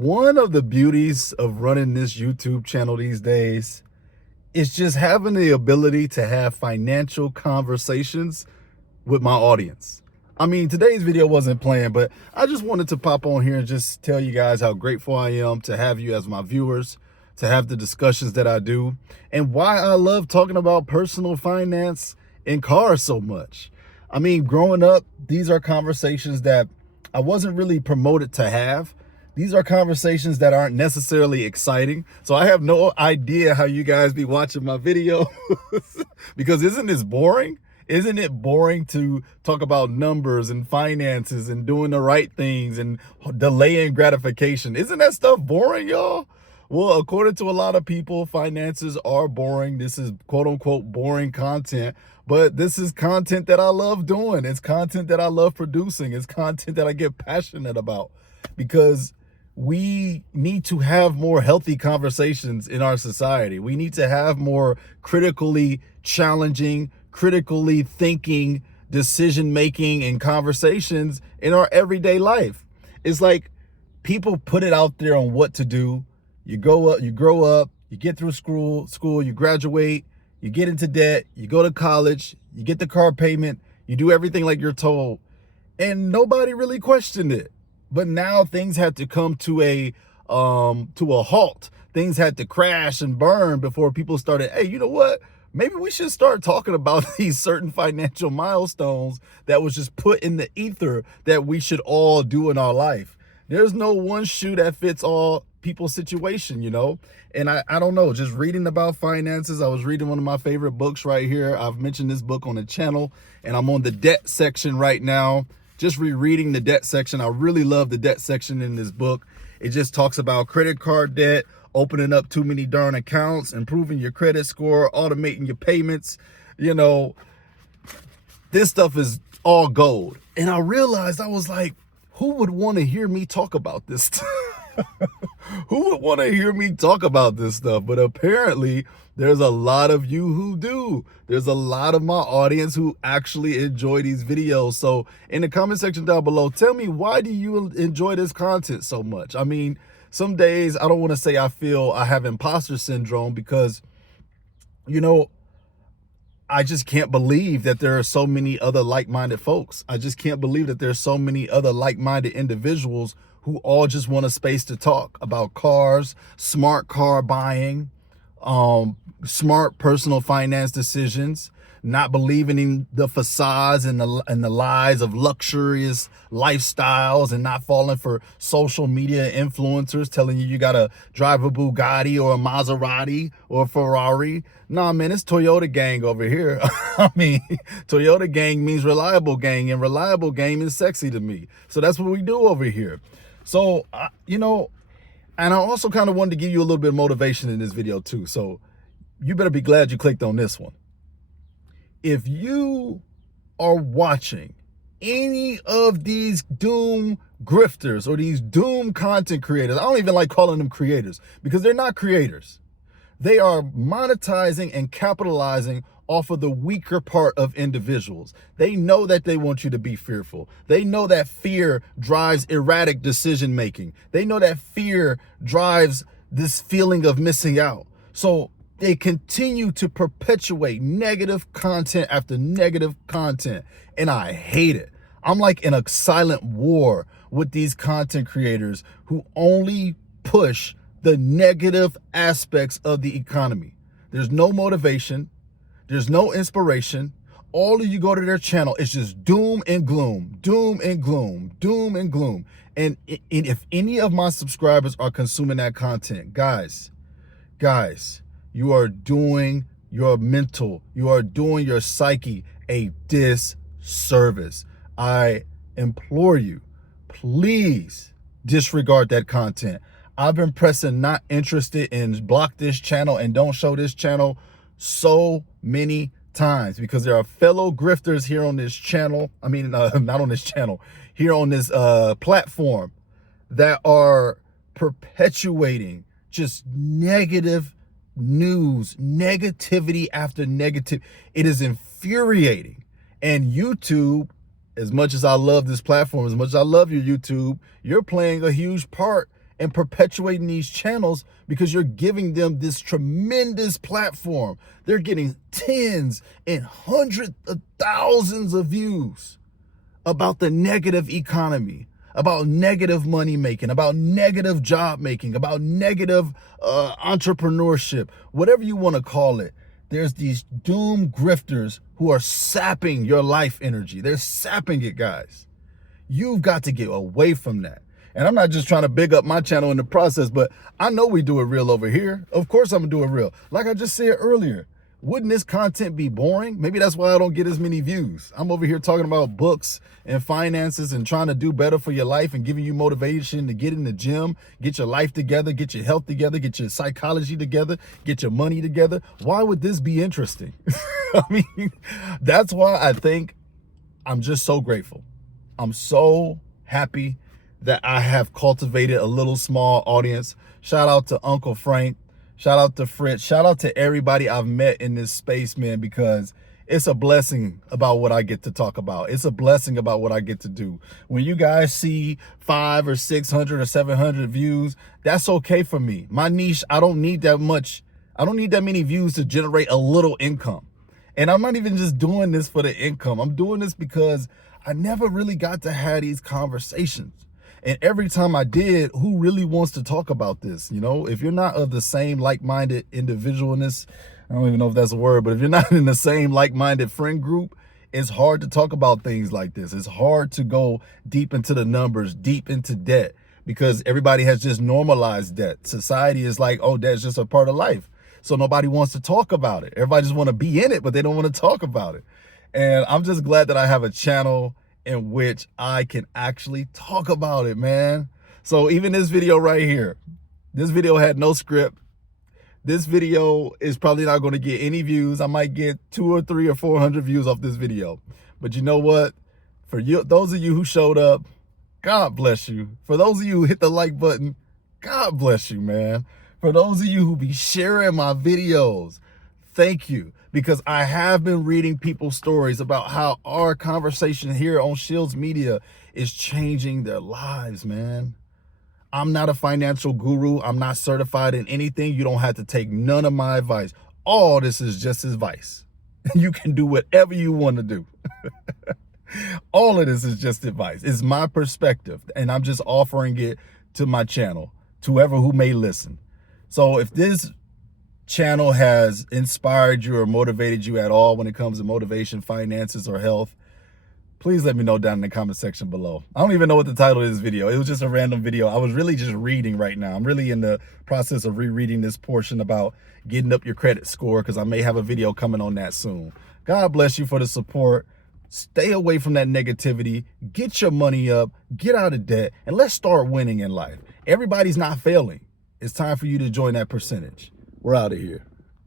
One of the beauties of running this YouTube channel these days is just having the ability to have financial conversations with my audience. I mean, today's video wasn't planned, but I just wanted to pop on here and just tell you guys how grateful I am to have you as my viewers, to have the discussions that I do, and why I love talking about personal finance and cars so much. I mean, growing up, these are conversations that I wasn't really promoted to have. These are conversations that aren't necessarily exciting. So I have no idea how you guys be watching my video because isn't this boring? Isn't it boring to talk about numbers and finances and doing the right things and delaying gratification? Isn't that stuff boring, y'all? Well, according to a lot of people, finances are boring. This is quote unquote boring content, but this is content that I love doing. It's content that I love producing. It's content that I get passionate about because we need to have more healthy conversations in our society. We need to have more critically challenging, critically thinking, decision-making and conversations in our everyday life. It's like people put it out there on what to do. You grow up, you get through school, you graduate, you get into debt, you go to college, you get the car payment, you do everything like you're told, and nobody really questioned it. But now things had to come to a halt. Things had to crash and burn before people started, hey, you know what? Maybe we should start talking about these certain financial milestones that was just put in the ether that we should all do in our life. There's no one shoe that fits all people's situation, you know? And I don't know, just reading about finances, I was reading one of my favorite books right here. I've mentioned this book on the channel, and I'm on the debt section right now. Just rereading the debt section. I really love the debt section in this book. It just talks about credit card debt, opening up too many darn accounts, improving your credit score, automating your payments. You know, this stuff is all gold. And I realized, I was like, who would want to hear me talk about this stuff? Who would want to hear me talk about this stuff? But apparently there's a lot of you who do. There's a lot of my audience who actually enjoy these videos. So in the comment section down below, tell me, why do you enjoy this content so much? I mean, some days I don't want to say I feel I have imposter syndrome because, you know, I just can't believe that there are so many other like-minded folks. I just can't believe that there's so many other like-minded individuals who all just want a space to talk about cars, smart car buying, smart personal finance decisions, not believing in the facades and the lies of luxurious lifestyles, and not falling for social media influencers telling you gotta drive a Bugatti or a Maserati or a Ferrari. Nah, man, it's Toyota gang over here. I mean, Toyota gang means reliable gang, and reliable gang is sexy to me. So that's what we do over here. So, you know, and I also kind of wanted to give you a little bit of motivation in this video too. So you better be glad you clicked on this one. If you are watching any of these doom grifters or these doom content creators, I don't even like calling them creators because they're not creators. They are monetizing and capitalizing off of the weaker part of individuals. They know that they want you to be fearful. They know that fear drives erratic decision making. They know that fear drives this feeling of missing out. So they continue to perpetuate negative content after negative content, and I hate it. I'm like in a silent war with these content creators who only push the negative aspects of the economy. There's no motivation. There's no inspiration. All of you go to their channel, it's just doom and gloom, doom and gloom, doom and gloom. And if any of my subscribers are consuming that content, guys, you are doing your mental, you are doing your psyche a disservice. I implore you, please disregard that content. I've been pressing not interested and block this channel and don't show this channel so many times because there are fellow grifters here on this channel. I mean, not on this channel, here on this platform that are perpetuating just negative news, negativity after negative. It is infuriating. And YouTube, as much as I love this platform, as much as I love your YouTube, you're playing a huge part and perpetuating these channels because you're giving them this tremendous platform. They're getting tens and hundreds of thousands of views about the negative economy, about negative money making, about negative job making, about negative entrepreneurship, whatever you want to call it. There's these doom grifters who are sapping your life energy. They're sapping it, guys. You've got to get away from that. And I'm not just trying to big up my channel in the process, but I know we do it real over here. Of course I'm gonna do it real. Like I just said earlier, wouldn't this content be boring? Maybe that's why I don't get as many views. I'm over here talking about books and finances and trying to do better for your life and giving you motivation to get in the gym, get your life together, get your health together, get your psychology together, get your money together. Why would this be interesting? I mean, that's why I think I'm just so grateful. I'm so happy that I have cultivated a little small audience. Shout out to Uncle Frank. Shout out to Fritz. Shout out to everybody I've met in this space, man, because it's a blessing about what I get to talk about. It's a blessing about what I get to do. When you guys see 500 or 600 or 700 views, that's okay for me. My niche, I don't need that much. I don't need that many views to generate a little income. And I'm not even just doing this for the income. I'm doing this because I never really got to have these conversations. And every time I did, who really wants to talk about this? You know, if you're not of the same like-minded individualness, I don't even know if that's a word, but if you're not in the same like-minded friend group, it's hard to talk about things like this. It's hard to go deep into the numbers, deep into debt, because everybody has just normalized debt. Society is like, oh, that's just a part of life. So nobody wants to talk about it. Everybody just want to be in it, but they don't want to talk about it. And I'm just glad that I have a channel in which I can actually talk about it, man. So even this video right here, this video had no script. This video is probably not going to get any views. I might get 200 or 300 or 400 views off this video. But you know what? For you, those of you who showed up, God bless you. For those of you who hit the like button, God bless you, man. For those of you who be sharing my videos, thank you. Because I have been reading people's stories about how our conversation here on Shields Media is changing their lives, man. I'm not a financial guru. I'm not certified in anything. You don't have to take none of my advice. All this is just advice. You can do whatever you want to do. All of this is just advice. It's my perspective, and I'm just offering it to my channel, to whoever who may listen. So if this channel has inspired you or motivated you at all when it comes to motivation, finances, or health, please let me know down in the comment section below. I don't even know what the title of this video. It was just a random video. I was really just reading right now. I'm really in the process of rereading this portion about getting up your credit score, because I may have a video coming on that soon. God bless you for the support. Stay away from that negativity. Get your money up. Get out of debt. And let's start winning in life. Everybody's not failing. It's time for you to join that percentage. We're out of here.